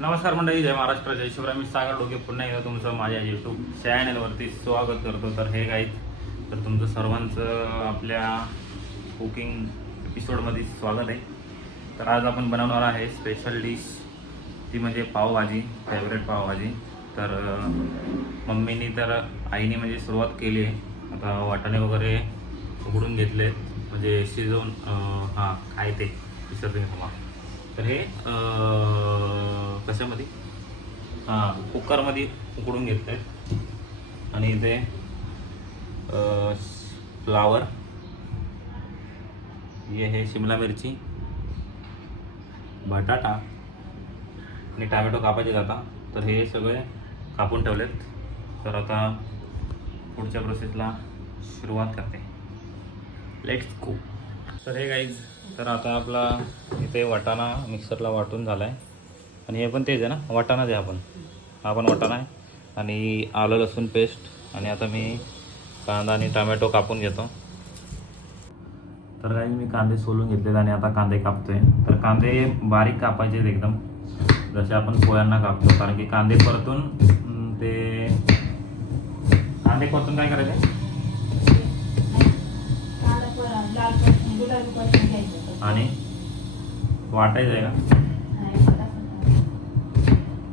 नमस्कार मंडळी जय महाराष्ट्र जय शिवराय. मी सागर डोके. पुन्हा एकदा तुमचं माझ्या यूट्यूब चॅनलवरती स्वागत करतो. तर हे काही तर तुमचं सर्वांचं आपल्या कुकिंग एपिसोडमध्ये स्वागत आहे. तर आज आपण बनवणार आहे स्पेशल डिश ती म्हणजे पावभाजी फेवरेट पावभाजी. तर मम्मीनी तर आईने म्हणजे सुरुवात केली आहे. आता वाटाणे वगैरे उघडून घेतले म्हणजे शिजवून हां काय ते विसरते मी तुम्हाला. तर हे कशामध्ये? हां कुकरमध्ये उकडून घेतलं आहे आणि इथे फ्लावर. हे हे शिमला मिरची. बटाटा. आणि टॅमॅटो कापायचे जाता तर हे सगळे कापून ठेवलेत. तर आता पुढच्या प्रोसेसला सुरुवात करते. लेट्स गो तर हे गाईज तर आता आपला इथे वाटाणा मिक्सरला वाटून झाला आहे आणि हे पण तेच आहे ना वाटाणाच आहे आपण. हा पण वाटाणा आहे. आणि आलं लसूण पेस्ट आणि आता मी कांदा आणि टमॅटो कापून घेतो. तर काही मी कांदे सोलून घेतलेत आणि आता कांदे कापतोय. तर कांदे बारीक कापायचे आहेत एकदम. जसे आपण पोळ्यांना कापतो. कारण की कांदे परतून ते कांदे परतून काय करायचे? आणि वाटायचं आहे का?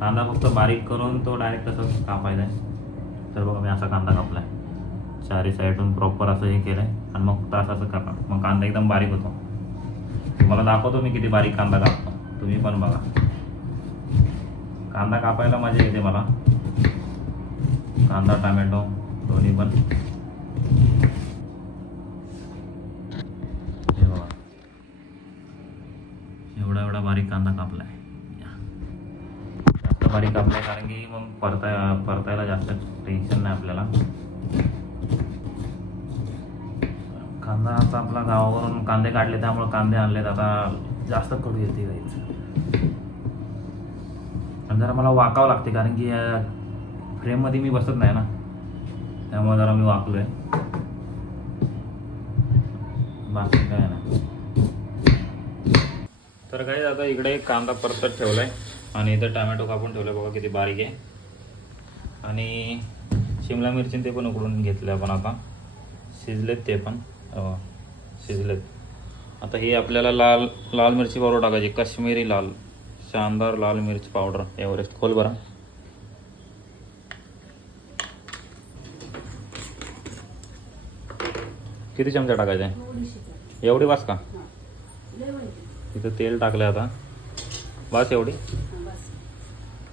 कांदा फक्त बारीक करून तो डायरेक्ट असं कापायचा आहे. तर बघा मी असा कांदा कापला आहे चारी साईडून प्रॉपर असं हे केलं आहे आणि मग तास असं कापा मग कांदा एकदम बारीक होतो. तुम्हाला दाखवतो मी किती बारीक कांदा कापतो. तुम्ही पण बघा. कांदा कापायला मजा येते मला. कांदा टमॅटो दोन्ही पण हे बघा एवढा एवढा बारीक कांदा कापलाय. जास्त बारीक कापलाय कारण की मग परताय परतायला जास्त टेन्शन नाही आपल्याला. कांदा आता आपला गावावरून कांदे काढले त्यामुळे कांदे आणलेत. आता जास्त कडू येते आणि जरा मला वाकावं लागते कारण की फ्रेममध्ये मी बसत नाही ना. त्यामुळे जरा मी वाकलोय. बाकी काय नाही. तर काय आता इकडे कांदा परतत ठेवलाय. आणि इथं टोमॅटो कापून ठेवलाय. बघा किती बारीक आहे. आणि शिमला मिरची ते पण उकडून घेतले आपण आता. शिजलेत ते पण. शिजलेत. आता ही आपल्याला लाल लाल मिरची पावडर टाकायची. काश्मीरी लाल शानदार लाल मिरची पावडर. एव्हरेस्ट खोल बरा. किती चमचा टाकायचा? आहे एवढी वास का? इथं तेल टाकलं आता. बस एवढी?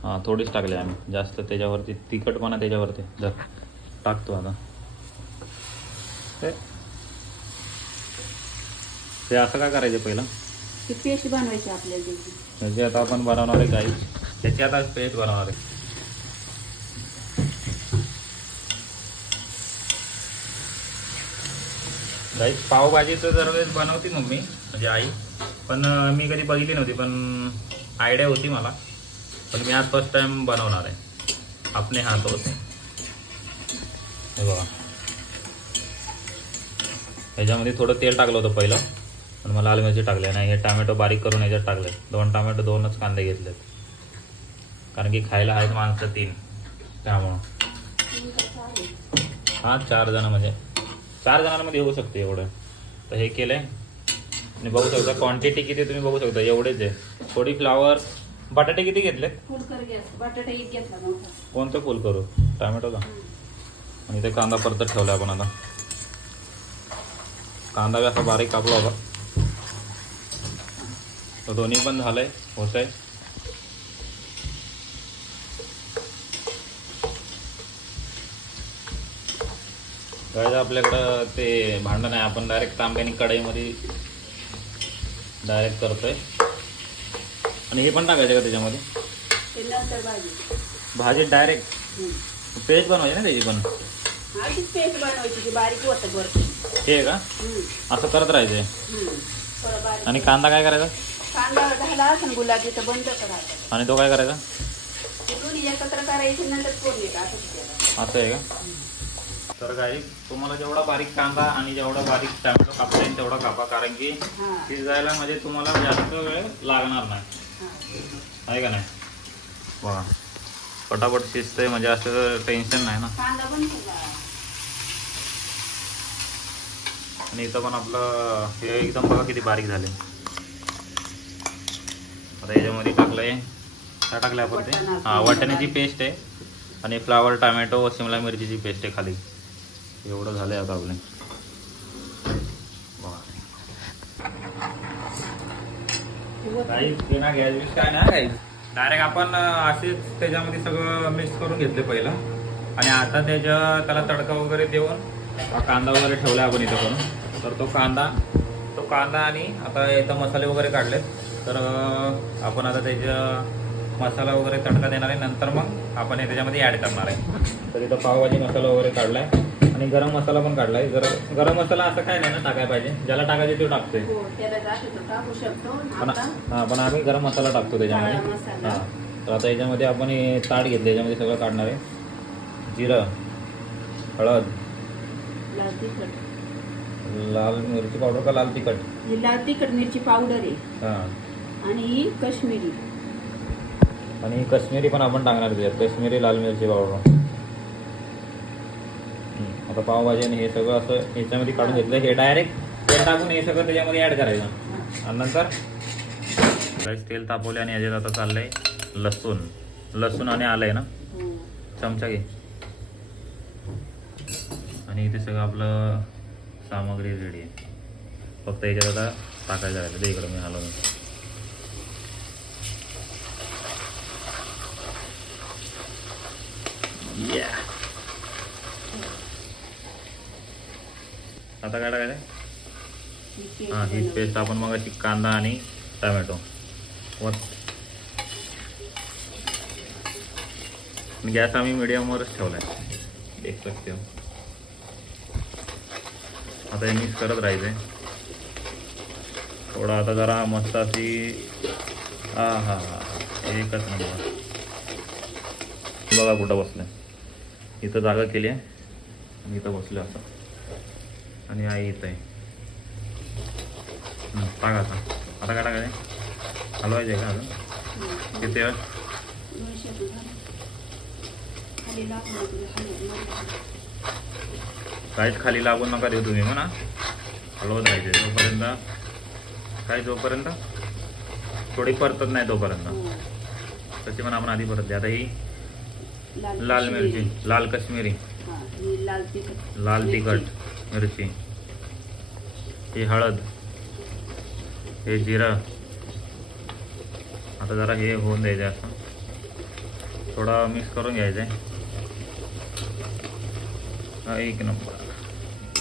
हां थोडीच टाकली आम्ही. जास्त त्याच्यावरती तिखटपणा त्याच्यावरती. जर टाकतो आता. ते- असं काय करायचं पहिलं? ती पेस्ट बनवायची आपल्याला त्याची आता आपण बनवणार आहे गाई. त्याची आता पेस्ट बनवणार आहे. गाई पावभाजीचं दरवेळेस बनवते मम्मी म्हणजे आई. पण मी कधी बघितली नव्हती पण आयडिया होती मला. पण मी आज फर्स्ट टाइम बनवणार आहे. आपले हात होते हे बघा. ह्याच्यामध्ये थोडं तेल टाकलं होतं पहिलं पण मला लाल मिरची टाकली नाही हे टमॅटो बारीक करून ह्याच्यात टाकले. दोन टमॅटो दोनच कांदे घेतलेत. कारण की खायला आहेत माणसं तीन त्यामुळं. हां चार जण म्हणजे. चार जणांमध्ये होऊ शकते एवढं. तर हे केलं आहे आणि बघू शकता क्वांटिटी किती तुम्ही बघू शकता एवढेच आहे. थोडी फ्लावर बटाटे किती घेतले कोणतं फुल करू? टमॅटोचा? आणि ते कांदा परतत ठेवला आपण आता. कांदा बी असा बारीक कापला होता. तो दोन्ही पण झालंय होत आहे. गायचं आपल्याकडं ते भांडण आहे आपण डायरेक्ट तांब्याने कढईमध्ये डायरेक्ट करतोय. आणि हे पण टाकायचं का त्याच्यामध्ये? भाजी भाजी डायरेक्ट. पेस्ट बनवायची ना त्याची पण? हा पेस्ट बनवायची बारीक हे का. असं करत राहायचंय. आणि कांदा काय करायचा? कांदा झाला असं गुलाबी तर बंद करायचं आणि तो काय करायचा एकत्र नंतर असं आहे का? तर काही तुम्हाला जेवढा बारीक कांदा आणि जेवढा बारीक टॅमॅटो कापता येईल तेवढा कापा कारण की शिजायला म्हणजे तुम्हाला जास्त वेळ लागणार नाही. आहे का नाही? बघा पटापट शिजतंय म्हणजे असं टेन्शन नाही ना. आणि इथं पण आपलं हे एकदम बघा किती बारीक झाले. आता याच्यामध्ये टाकलंय. काय टाकलंय आपण ते. हां वाटाण्याची पेस्ट आहे. आणि फ्लावर टमॅटो शिमला मिरचीची पेस्ट आहे खाली. एवढं झालंय आता आपले काही ते ना गॅस काय डायरेक्ट आपण असेच त्याच्यामध्ये सगळं मिक्स करून घेतले पहिलं. आणि आता त्याच्या त्याला तडका वगैरे देऊन हा कांदा वगैरे ठेवला आपण इथं करून. तर तो कांदा तो कांदा आणि आता इथं मसाले वगैरे काढलेत. तर आपण आता त्याच्या मसाला वगैरे तडका देणार आहे. नंतर मग आपण हे त्याच्यामध्ये ॲड करणार आहे. तर इथं पावभाजी मसाला वगैरे काढलाय. आणि गरम मसाला पण काढलाय. जर गरम मसाला असं काय नाही ना टाकायला पाहिजे. ज्याला टाकायचे तो टाकतोय. हो त्याला जास्त तो टाकू शकतो. पण आता हा पण आम्ही गरम मसाला टाकतो त्याच्यामध्ये. मसाला. हा. तर आता याच्यामध्ये आपण हे ताट घेतले. याच्यामध्ये सगळं काढणार आहे. जिरं हळद लाल तिखट. लाल मिरची पावडर का लाल तिखट? ही लाल तिखट मिरची पावडर आहे. हा. आणि ही कश्मीरी. आणि काश्मीरी पण आपण टाकणार त्याच्यात. काश्मीरी लाल मिरची पावडर. आता पावभाजी आणि हे सगळं असं याच्यामध्ये काढून घेतलं. हे डायरेक्ट तेल टाकून हे सगळं त्याच्यामध्ये ॲड करायचं. आणि नंतर तेल तापवले आणि याच्यात आता चाललंय लसूण. लसूण आणि आलं आहे ना? चमचा घे. आणि इथे सगळं आपलं सामग्री रेडी आहे. फक्त याच्यात आता टाकायचं राहिलं ते इकडं मी हलवून Yeah. आता काय टाकायचं? ही हां. पेस्ट आपण मग अशी कांदा आणि टमॅटो. गॅस आम्ही मिडियमवरच ठेवला आहे देख सकते हो आता हे मिक्स करत राहायचं आहे थोडा आता जरा मस्त अशी हा हा हा एकच नंबर. बघा कुठं बसलं इथं जागा केली आहे. इथं बसलं असं आणि आई इथं आहे. टाक आता. आता काय टाकायचं? हलवायचं आहे का अजून. किती वेळ काहीच खाली लागून नका देऊ तुम्ही म्हणा. हलवत राहायचे जोपर्यंत. काय जोपर्यंत? थोडी परतत नाही तोपर्यंत. हो. तशी पण आपण आधी परतली. आता ही लाल. मिरची लाल काश्मीरी. लाल तिखट. लाल. तिखट. मिरची ही हळद हे जिरं आता जरा हे होऊन द्यायचं असं थोडा मिक्स करून घ्यायचं आहे हा, एक नंबर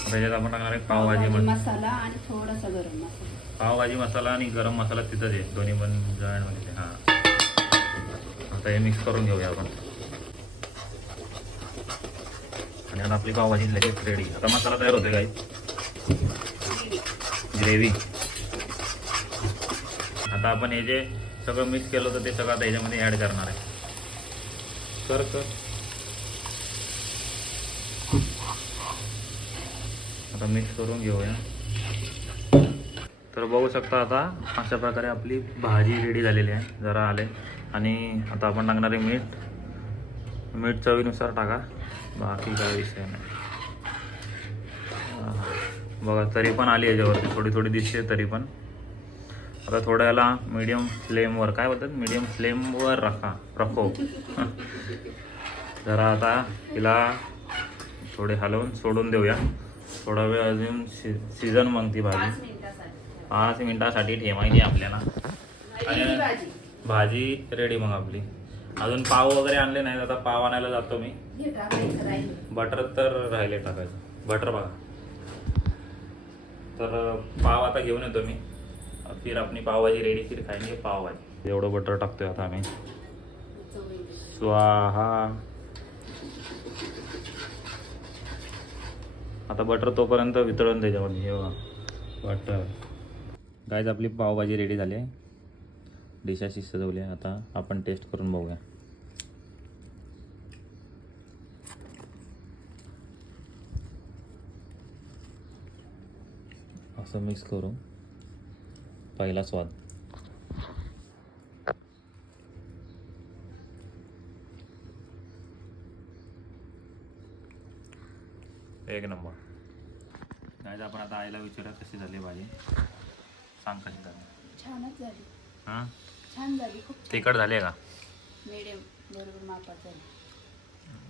त्याच्यात आपण टाकणार आहे पावभाजी मसाला आणि थोडासा गरम मसाला पावभाजी मसाला आणि गरम मसाला तिथंच आहे दोन्ही पण जॉईंटमध्ये हां आता हे मिक्स करून घेऊया आपण आणि आता आपली पावभाजी लगेच रेडी. आता मसाला तयार होते काही ग्रेव्ही आता आपण हे जे सगळं मिक्स केलं होतं ते सगळं आता याच्यामध्ये ॲड करणार आहे. कर कर. आता मिक्स करून घेऊया. तर बघू शकता आता अशा प्रकारे आपली भाजी रेडी झालेली आहे. जरा आले. आणि आता आपण टाकणार आहे मीठ. मीठ चवीनुसार टाका. बाकी काय विषय नाही. बघा तरी पण आली याच्यावरती. थोडी थोडी दिसते तरी पण. आता थोड्या याला मीडियम फ्लेमवर काय बोलतात? मीडियम फ्लेमवर राखा. रखो. जरा आता हिला थोडे हलवून सोडून देऊया. थोडा वेळ अजून शि शिजन मग ती भाजी. पाच मिनिटासाठी. ठेवायची आपल्याला. भाजी रेडी मग आपली. अजून पाव वगैरे आणले नाही आता पाव आणायला जातो मी. बटर तर राहिले टाकायचं. बटर बघा. तर पाव आता घेऊन येतो मी. फिर आपली पावभाजी रेडी फिर खायची पावभाजी. एवढं बटर टाकतोय आता आम्ही. स्वाहा. आता बटर तोपर्यंत वितळून त्याच्यामध्ये हे बटर. गायज आपली पावभाजी रेडी झाली आहे. डिश अशी सजवली आहे. आता आपण टेस्ट करून बघूया. असं मिक्स करू पहिला स्वाद. एक नंबर. नाही आपण आता आईला विचारा कशी झाली भाजी. सांग कशी झाली. छानच झाली. हां? छान झाली खूप तिखट झाली आहे का? मिडियम बरोबर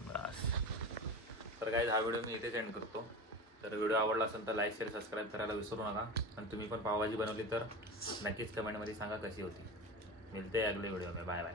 बस. तर काय हा व्हिडिओ मी इथे सेंड करतो. तर व्हिडिओ आवडला असेल तर लाईक शेअर सबस्क्राईब करायला विसरू नका. आणि तुम्ही पण पावभाजी बनवली तर नक्कीच कमेंटमध्ये सांगा कशी होती. मिळते अगले व्हिडिओ में बाय बाय